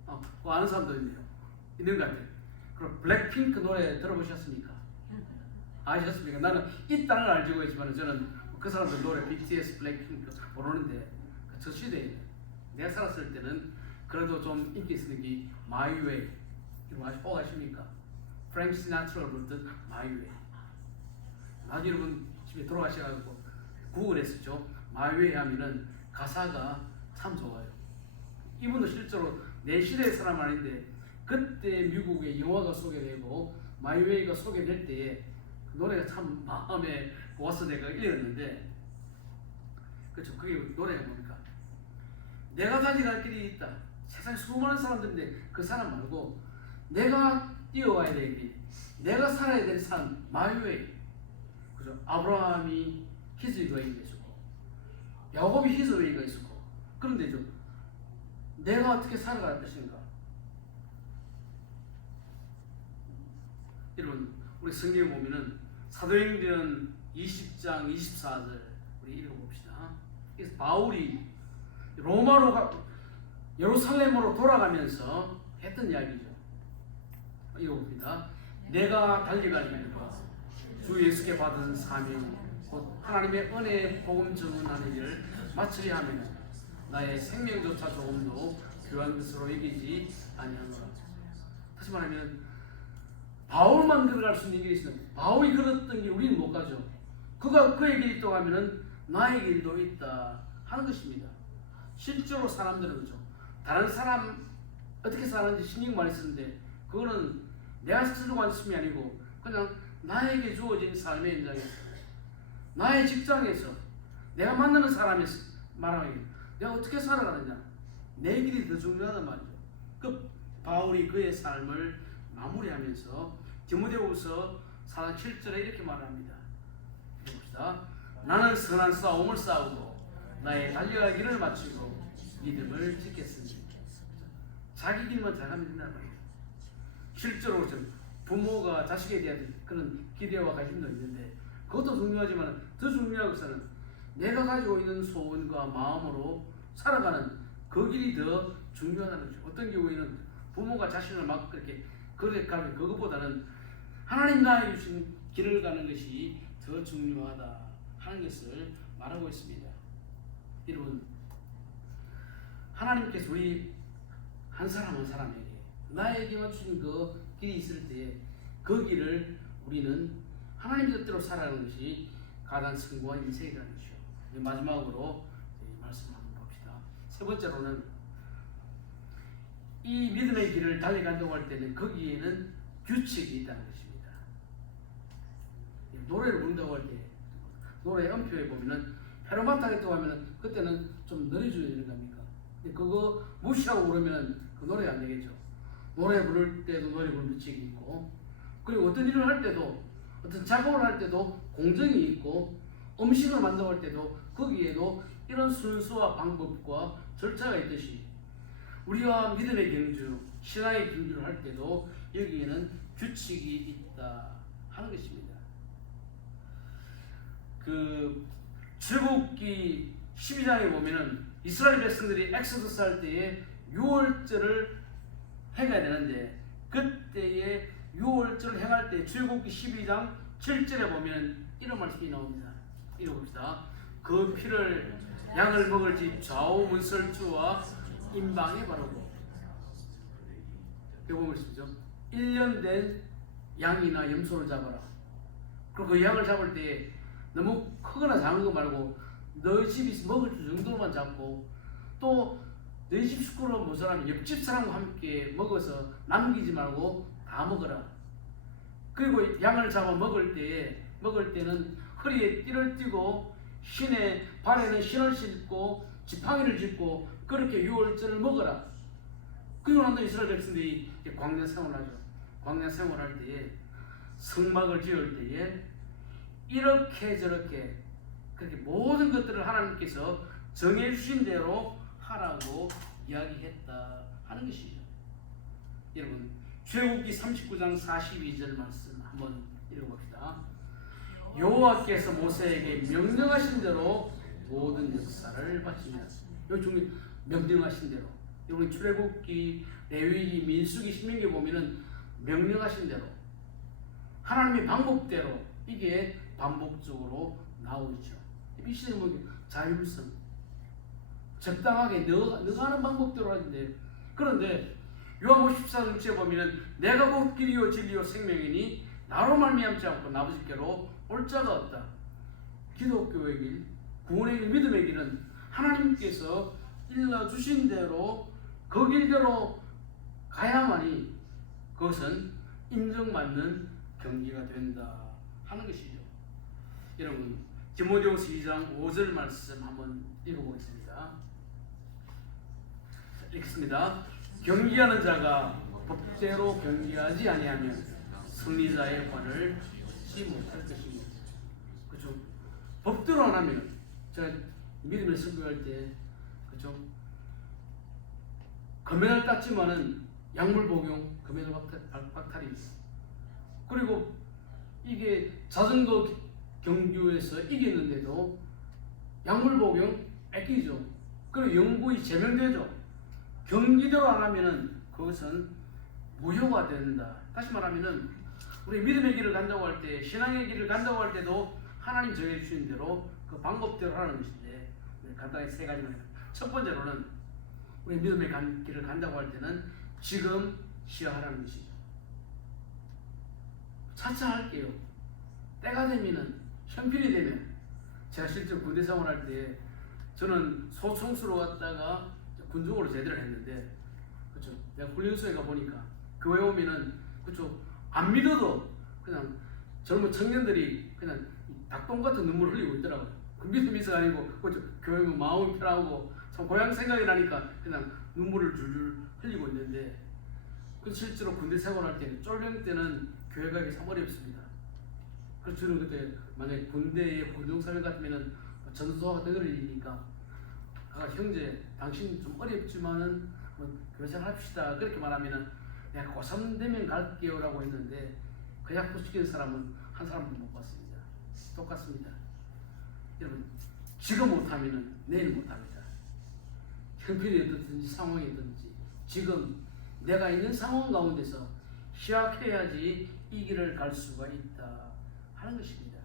그거 아는 사람도 있네요. 있는 것 같아요. 그럼 블랙핑크 노래 들어보셨습니까? 아셨습니까? 나는 있다는 걸 알고 있지만 저는 그 사람들 노래 BTS, 블랙핑크 모르는데, 저 시대에 내가 살았을 때는 그래도 좀 인기 있는 게 My Way, 이거 아십니까? 프랭크 시나트라가 부르던 My Way. 나중에 여러분 집에 돌아가셔가지고 구글했었죠. My Way 하면은 가사가 참 좋아요. 이분도 실제로 내 시대의 사람 아닌데, 그때 미국의 영화가 소개되고 My Way가 소개될 때에 그 노래가 참 마음에 와서 내가 읽었는데, 그렇죠. 그게 노래가 뭡니까? 내가 달려갈 길이 있다. 세상에 수많은 사람들인데 그 사람 말고 내가 뛰어가야 될 길, 내가 살아야 될 삶, My Way. 그죠? 아브라함이 His Way가 있었고, 야곱이 His Way가 있었고, 그런데 내가 어떻게 살아갈 것인가? 여러분, 우리 성경에 보면은 사도행전 20장 24절 우리 읽어봅시다. 그래서 바울이 예루살렘으로 돌아가면서 했던 이야기죠. 읽어봅니다. 내가 달려갈 길과 주 예수께 받은 사명, 곧 하나님의 은혜의 복음 전하는 일을 마치려 하면 나의 생명조차 조금도 귀한 것으로 여기지 아니하노라. 다시 말하면 바울만 들어갈 수 있는 길이 있어요. 바울이 걸었던 길 우리는 못 가죠. 그의 길이 있다고 하면은 나의 길도 있다 하는 것입니다. 실제로 사람들은 그죠. 다른 사람 어떻게 사는지 신경 많이 쓰는데, 그거는 내가 쓰려고 한 힘이 아니고 그냥 나에게 주어진 삶의 현장에서, 나의 직장에서, 내가 만나는 사람에서 말하면 내가 어떻게 살아가느냐, 내 길이 더 중요하단 말이죠. 그 바울이 그의 삶을 마무리하면서 디모데후서 4장 7절에 이렇게 말합니다. 봅시다. 나는 선한 싸움을 싸우고 나의 달려갈 길을 마치고 믿음을 지켰으니. 자기 길만 잘하면 된다는 말이에요. 실제로 부모가 자식에 대한 그런 기대와 관심도 있는데 그것도 중요하지만 더 중요한 것은 내가 가지고 있는 소원과 마음으로 살아가는 그 길이 더 중요하다는 거죠. 어떤 경우에는 부모가 자신을 막 그렇게 그렇게 가면 그것보다는 하나님 나에게 주신 길을 가는 것이 더 중요하다 하는 것을 말하고 있습니다. 여러분, 하나님께서 우리 한 사람 한 사람에게 나에게만 주신 그 길이 있을 때에 그 길을 우리는 하나님 뜻대로 살아가는 것이 가장 성공한 인생이라는 것이죠. 마지막으로 이 말씀 한번 봅시다. 세 번째로는 이 믿음의 길을 달려간다고 할 때는 거기에는 규칙이 있다는 것입니다. 노래를 부른다고 할 때 노래 음표에 보면은 페로마타겠다고 하면은 그때는 좀 늘어줘야 되는 겁니까? 근데 그거 무시하고 부르면 그 노래가 안 되겠죠. 노래 부를 때도 노래 부를 규칙이 있고, 그리고 어떤 일을 할 때도 어떤 작업을 할 때도 공정이 있고, 음식을 만들어갈 때도 거기에도 이런 순서와 방법과 절차가 있듯이 우리가 믿음의 경주, 신앙의 경주를 할 때도 여기에는 규칙이 있다 하는 것입니다. 그 출애굽기 12장에 보면은 이스라엘 백성들이 엑소더스 할 때에 6월절을 행해야 되는데, 그때에 6월절을 행할 때 출애굽기 12장 7절에 보면 이런 말씀이 나옵니다. 읽어봅시다. 그 피를 양을 먹을 집 좌우 문설주와 임방에 바르고, 여기 보면 있죠. 1년 된 양이나 염소를 잡아라. 그리고 그 양을 잡을 때 너무 크거나 작은 거 말고 너희 집이 먹을 정도로만 잡고, 또 너희 집 식구로 못 사람 옆집 사람과 함께 먹어서 남기지 말고 다 먹어라. 그리고 양을 잡아 먹을 때는 허리에 띠를 띠고 신의 발에는 신을 신고 지팡이를 짚고 그렇게 6월절을 먹어라. 그리고 난 이스라엘 백성들이 광야 생활하죠. 광야 생활할 때에 성막을 지을 때에 이렇게 저렇게 그렇게 모든 것들을 하나님께서 정해주신 대로 하라고 이야기했다 하는 것이죠. 여러분, 출애굽기 39장 42절 말씀 한번 읽어봅시다. 여호와께서 모세에게 명령하신 대로 모든 역사를 바칩니다. 여기 중에 명령하신 대로. 여러분, 출애굽기, 레위기, 민수기, 신명기 보면은 명령하신 대로, 하나님의 방법대로 이게 반복적으로 나오죠. 이 시대는 뭐 자율성, 적당하게 너가 하는 방법대로 하는데, 그런데 요한복음 14장 6절에 보면은 내가 곧 길이요 진리요 생명이니 나로 말미암지 않고 아버지께로 올 자가 없다. 기독교의 길, 구원의 길, 믿음의 길은 하나님께서 일러주신 대로 그 길대로 가야만이 그것은 인정받는 경기가 된다 하는 것이죠. 여러분, 디모데후서 2장 5절 말씀 한번 읽어보겠습니다. 읽습니다. 경기하는 자가 법대로 경기하지 아니하면 승리자의 관을 얻지 못할 것입니다. 그렇죠? 법대로 안 하면, 제가 믿음을 설교할 때, 그렇죠? 금메달 땄지만은 약물 복용, 금메달 박탈이 있어. 그리고 이게 자전거 경주에서 이기는데도 약물 복용 뺏기죠. 그리고 영구히 제명되죠. 경기대로 안 하면은 그것은 무효가 된다. 다시 말하면은 우리 믿음의 길을 간다고 할 때, 신앙의 길을 간다고 할 때도 하나님 정해주신 대로 그 방법대로 하는 것인데, 간단히 세 가지만. 첫 번째로는 우리 믿음의 길을 간다고 할 때는 지금 시작하라는 것이죠. 차차 할게요. 때가 되면은, 형편이 되면. 제가 실제 군대 생활할 때 저는 소총수로 갔다가 군종으로 제대를 했는데, 그렇죠? 내가 훈련소에 가 보니까 교회 오면은, 그렇죠? 안 믿어도 그냥 젊은 청년들이 그냥 닭똥 같은 눈물을 흘리고 있더라고요. 그 믿음이 있어가 아니고, 그렇죠? 교회 오면 마음이 편하고 참 고향 생각이 나니까 그냥 눈물을 줄줄 흘리고 있는데, 그 실제로 군대 생활할 때 쫄병 때는 교회 가기 참 어렵습니다. 그래서 저는 그때 만약에 군대에 군종사명 같으면은 전소와 같은 걸 일이니까, 형제 당신 좀 어렵지만은 뭐 교회생활 합시다 그렇게 말하면은 내가 고3 되면 갈게요라고 했는데, 그 약속 시키는 사람은 한 사람도 못 봤습니다. 똑같습니다. 여러분, 지금 못하면 내일 못합니다. 형편이 어떻든지 상황이 어떻든지 지금 내가 있는 상황 가운데서 시작해야지 이 길을 갈 수가 있다 하는 것입니다.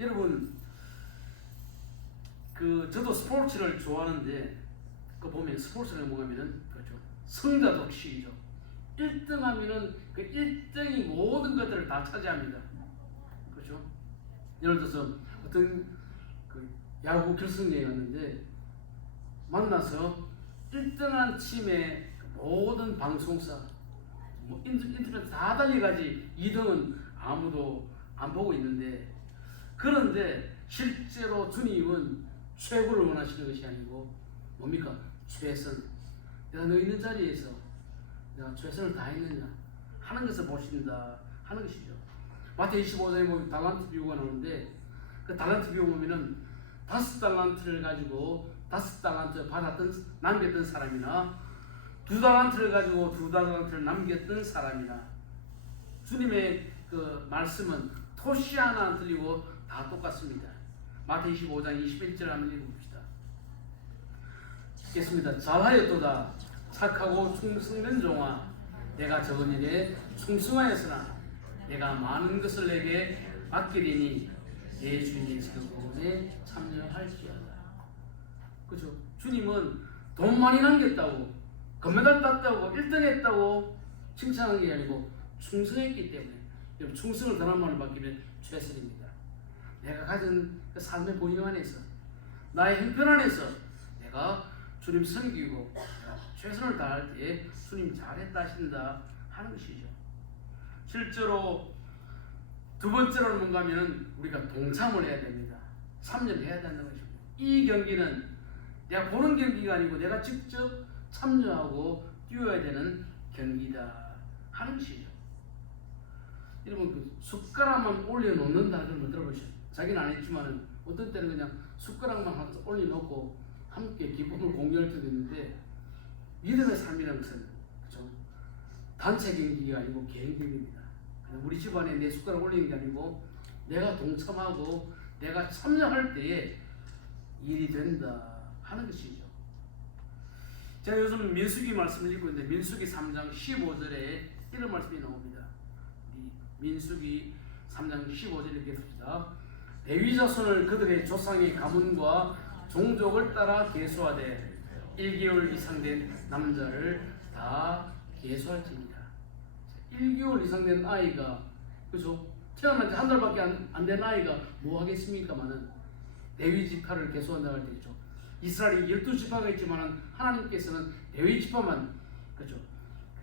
여러분, 저도 스포츠를 좋아하는데 그 보면 스포츠는 뭐냐면은 그렇죠, 승자 독식이죠. 1등 하면은 그 1등이 모든 것들을 다 차지합니다. 그렇죠? 예를 들어서 어떤 그 야구 결승전에 갔는데 만나서 1등한 팀의 모든 방송사, 뭐 인터넷 다 달려가지 2등은 아무도 안 보고 있는데, 그런데 실제로 주님은 최고를 원하시는 것이 아니고 뭡니까? 최선. 내가 너 있는 자리에서 내가 최선을 다했느냐 하는 것을 보신다 하는 것이죠. 마태복음 25장에 보면 달란트 비유가 나오는데, 그 달란트 비유 보면은 5달란트를 가지고 5달란트 남겼던 사람이나 2달란트를 가지고 2달란트를 남겼던 사람이나, 주님의 그 말씀은 토시 하나 안 틀리고 다 똑같습니다. 마태복음 25장 21절 한번 읽어봅시다. 읽겠습니다. 잘하였도다 착하고 충성된 종아, 내가 적은 일에 충성하였으나 내가 많은 것을 내게 맡기리니 내 주인의 즐거움에 참여할지어다. 그렇죠? 주님은 돈 많이 남겼다고, 금메달 땄다고, 1등 했다고 칭찬한 게 아니고 충성했기 때문에, 여러분, 충성을 더 한번 맡기면 최선입니다. 내가 가진 그 삶의 본영 안에서, 나의 형편 안에서 내가 주님 섬기고 최선을 다할 때에 주님 잘했다 하신다 하는 것이죠. 실제로 두 번째로는 뭔가 하면 우리가 동참을 해야 됩니다. 참여해야 된다는 것입니다. 이 경기는 내가 보는 경기가 아니고 내가 직접 참여하고 뛰어야 되는 경기다 하는 것이죠. 여러분, 그 숟가락만 올려놓는다 그러면 들어보시죠. 자기는 안 했지만은 어떤 때는 그냥 숟가락만 올려놓고 함께 기쁨을 공유할 때도 있는데, 믿음의 삶이라는 것은 그렇죠? 단체 경기가 아니고 개인 경기입니다. 우리 집안에 내 숟가락 올리는 게 아니고 내가 동참하고 내가 참여할 때에 일이 된다 하는 것이죠. 제가 요즘 민수기 말씀을 읽고 있는데 민수기 3장 15절에 이런 말씀이 나옵니다. 민수기 3장 15절 읽겠습니다. 레위 자손을 그들의 조상의 가문과 종족을 따라 계수하되 1개월 이상 된 남자를 다 계수할지니라. 1개월 이상 된 아이가, 그죠? 태어난 지 한 달밖에 안 된 아이가 뭐 하겠습니까마는 레위 지파를 계수한다고 할 때죠. 이스라엘이 12지파가 있지만 하나님께서는 레위 지파만, 그죠?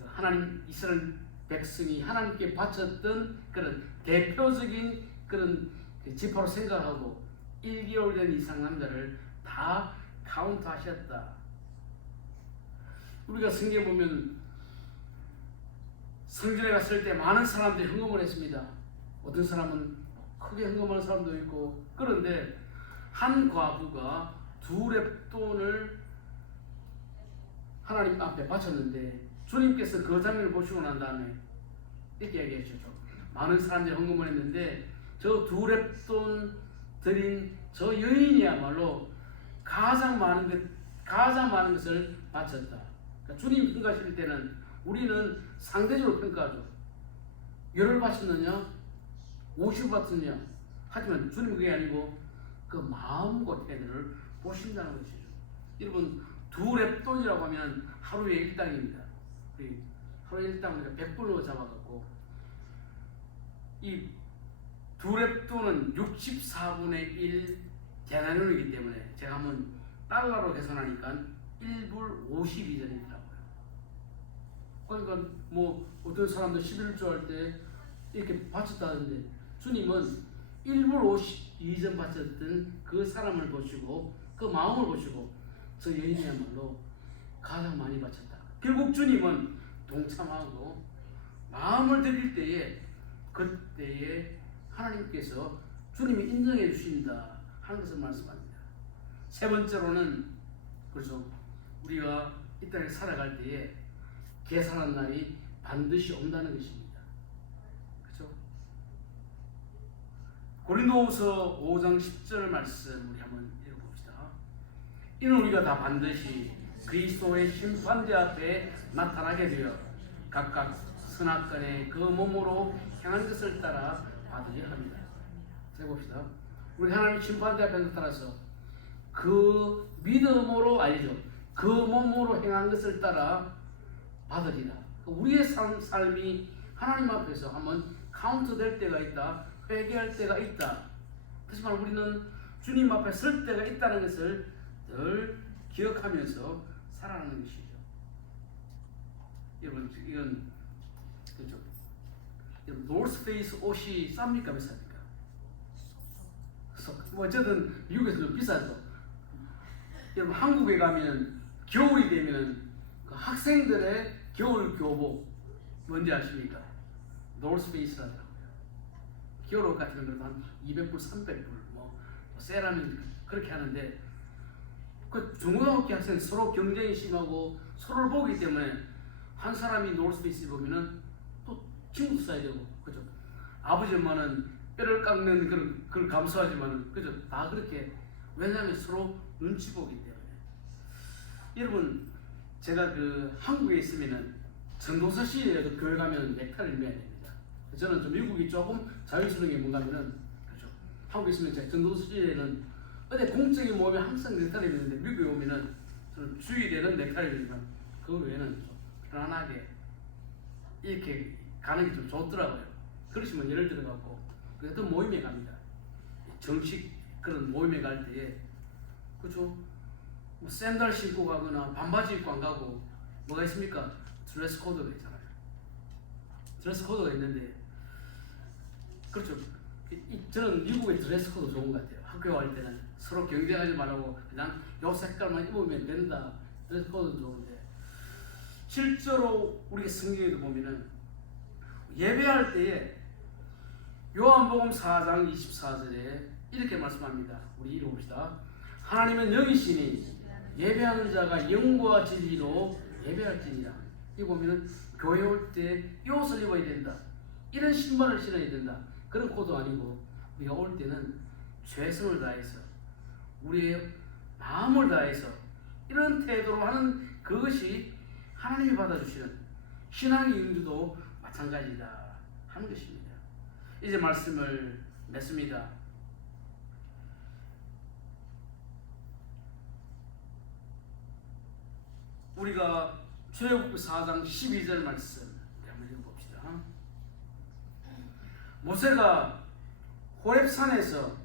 하나님 이스라엘 백성이 하나님께 바쳤던 그런 대표적인 그런 지파로 생각하고 1개월 된 이상 남자를 다 카운트하셨다. 우리가 성경에 보면 성전에 갔을 때 많은 사람들이 헌금을 했습니다. 어떤 사람은 크게 헌금하는 사람도 있고, 그런데 한 과부가 2렙돈을 하나님 앞에 바쳤는데 주님께서 그 장면을 보시고 난 다음에 이렇게 얘기하셨죠. 많은 사람들이 헌금을 했는데 저 2렙돈 드린 저 여인이야말로 가장 많은 것을 바쳤다. 그러니까 주님 평가하실 때는 우리는 상대적으로 평가하죠. 열을 바쳤느냐, 50 바쳤느냐. 하지만 주님 그게 아니고 그 마음과 태도를 보신다는 것이죠. 여러분, 2렙돈이라고 하면 하루에 일당입니다. 하루에 일당을 100불로 잡아갖고 이 2렙돈은 64분의 1 데나리온이기 때문에 제가 한번 달러로 계산하니까 1불 52전이더라고요. 그러니까 뭐 어떤 사람들 11조 할 때 이렇게 바쳤다는데 주님은 1불 52전 바쳤던 그 사람을 보시고 그 마음을 보시고 저 여인이야말로 가장 많이 바쳤다. 결국 주님은 동참하고 마음을 드릴 때에 그때에 하나님께서 주님이 인정해 주신다 하는 것을 말씀합니다. 세 번째로는 그렇죠. 우리가 이 땅에 살아갈 때에 계산한 날이 반드시 온다는 것입니다. 그렇죠? 고린도후서 5장 10절 말씀 우리 한번 읽어봅시다. 이는 우리가 다 반드시 그리스도의 심판대 앞에 나타나게 되어 각각 선악간에 그 몸으로 향한 것을 따라 받으려 합니다. 자 봅시다. 우리 하나님 심판대 앞에 나타나서 그 믿음으로 알죠. 그 몸으로 행한 것을 따라 받으리라. 우리의 삶이 하나님 앞에서 한번 카운트 될 때가 있다. 회개할 때가 있다. 하지만 우리는 주님 앞에 설 때가 있다는 것을 늘 기억하면서 살아가는 것이죠. 여러분 이건 그렇죠. 노스페이스 옷이 쌉니까 비쌉니까? 뭐 어쨌든 미국에서도 비싸죠. 여러분 한국에 가면 겨울이 되면 그 학생들의 겨울 교복 뭔지 아십니까? 노스페이스라고. 겨울옷 같은 건 한 200불, 300불 뭐 세라면 그렇게 하는데 그 중고등학교 학생 서로 경쟁이 심하고 서로를 보기 때문에 한 사람이 노스페이스 입으면은 또 친구도 써야 되고 그죠? 아버지 엄마는 뼈를 깎는 그걸 감수하지만은 그죠? 다 그렇게 왜냐하면 서로 눈치 보기 때문에. 여러분 제가 그 한국에 있으면은 전도서 시절에도 교회 가면 넥타이를 매야 됩니다. 저는 좀 미국이 조금 자유스러운 게 뭔가 하면은 그렇죠. 한국에 있으면 제가 전도서 시절에는 어디 공적인 모임에 항상 넥타이를 매는데 미국에 오면은 저는 주일에는 넥타이를 매지만 그 외에는 좀 편안하게 이렇게 가는 게 좀 좋더라고요. 그러시면 예를 들어 갖고 어떤 모임에 갑니다. 정식 그런 모임에 갈 때에 그렇죠. 뭐 샌들 신고 가거나 반바지 입고 안 가고 뭐가 있습니까? 드레스 코드가 있잖아요. 드레스 코드가 있는데 그렇죠. 저는 미국의 드레스 코드 좋은 것 같아요. 학교 갈 때는 서로 경쟁하지 말고 그냥 요 색깔만 입으면 된다. 드레스 코드 좋은데 실제로 우리가 성경에도 보면은 예배할 때에 요한복음 4장 24절에 이렇게 말씀합니다. 우리 읽어봅시다. 하나님은 영이시니 예배하는 자가 영과 진리로 예배할지니라. 이거 보면은 교회 올 때 이 옷을 입어야 된다. 이런 신발을 신어야 된다. 그런 코도 아니고 우리가 올 때는 최선을 다해서 우리의 마음을 다해서 이런 태도로 하는 그것이 하나님이 받아주시는 신앙의 윤주도 마찬가지다 하는 것입니다. 이제 말씀을 맺습니다. 우리가 출애굽기 4장 12절 말씀 한번 읽어봅시다. 모세가 호렙산에서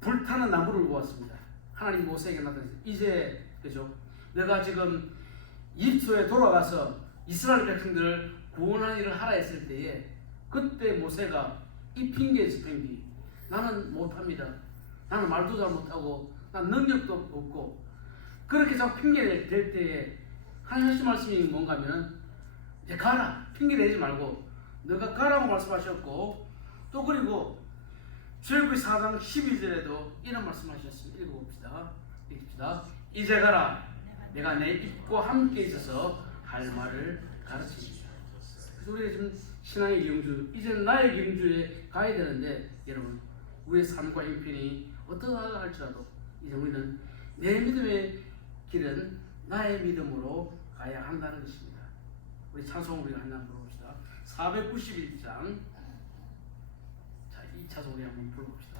불타는 나무를 보았습니다. 하나님 모세에게 나타나서 이제 그죠? 내가 지금 이집트에 돌아가서 이스라엘 백성들을 구원하는 일을 하라 했을 때에 그때 모세가 이 핑계에서 핑계 나는 못합니다. 나는 말도 잘 못하고 난 능력도 없고 그렇게 자꾸 핑계를 댈 때에 하나님 하신 말씀이 뭔가 하면 이제 가라 핑계 대지 말고 너가 가라고 말씀하셨고 또 그리고 출애굽기 4장 12절에도 이런 말씀하셨습니다. 읽어봅시다. 이제 가라 내가 내 입과 함께 있어서 할 말을 가르치리라. 그래서 우리가 지금 신앙의 경주 이제 나의 경주에 가야 되는데 여러분 우리의 삶과 형편이 어떠하다 할지라도 이제 우리는 내 믿음의 길은 나의 믿음으로 가야 한다는 것입니다. 우리 찬송 우리가 하나 불러봅시다. 491장 자, 이 찬송 우리 한번 불러봅시다.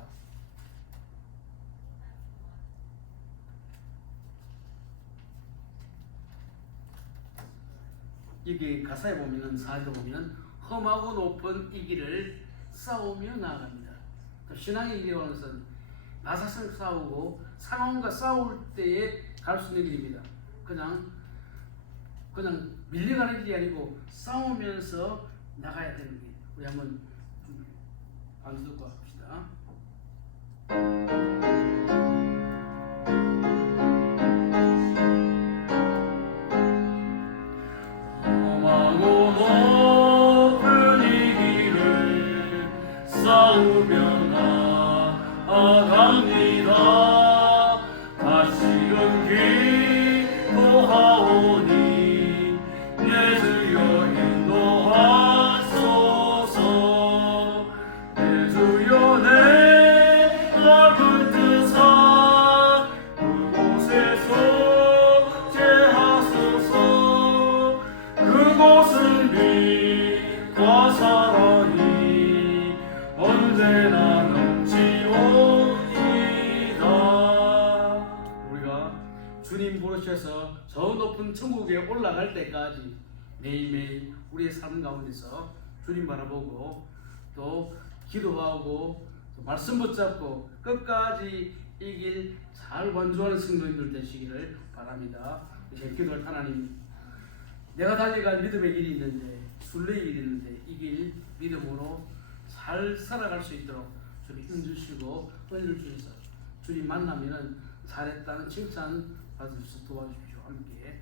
이게 가사에 보면은 4절 보면은 험하고 높은 이 길을 싸우며 나아갑니다. 신앙의 길이라는 것은 나 자신 싸우고 상황과 싸울 때에 갈 수 있는 길입니다. 그냥 밀려가는 길이 아니고 싸우면서 나가야 되는 길. 우리 한번 반주 듣고 합시다. 험하고 높은 이 길을 싸우며 나아갑니다. 다시금 기도하오니 내 주여 인도하소서. 내 주여 내 거쳐서 저 높은 천국에 올라갈 때까지 매일매일 우리의 삶 가운데서 주님 바라보고 또 기도하고 또 말씀 붙잡고 끝까지 이 길 잘 완주하는 성도님들 되시기를 바랍니다. 제 기도할 하나님, 내가 달려갈 믿음의 길이 있는데, 순례의 길이 있는데 이 길 믿음으로 잘 살아갈 수 있도록 주님 힘주시고 은혜를 주셔서 주님 만나면은 잘했다는 칭찬 받을 수 도와주십시오. 함께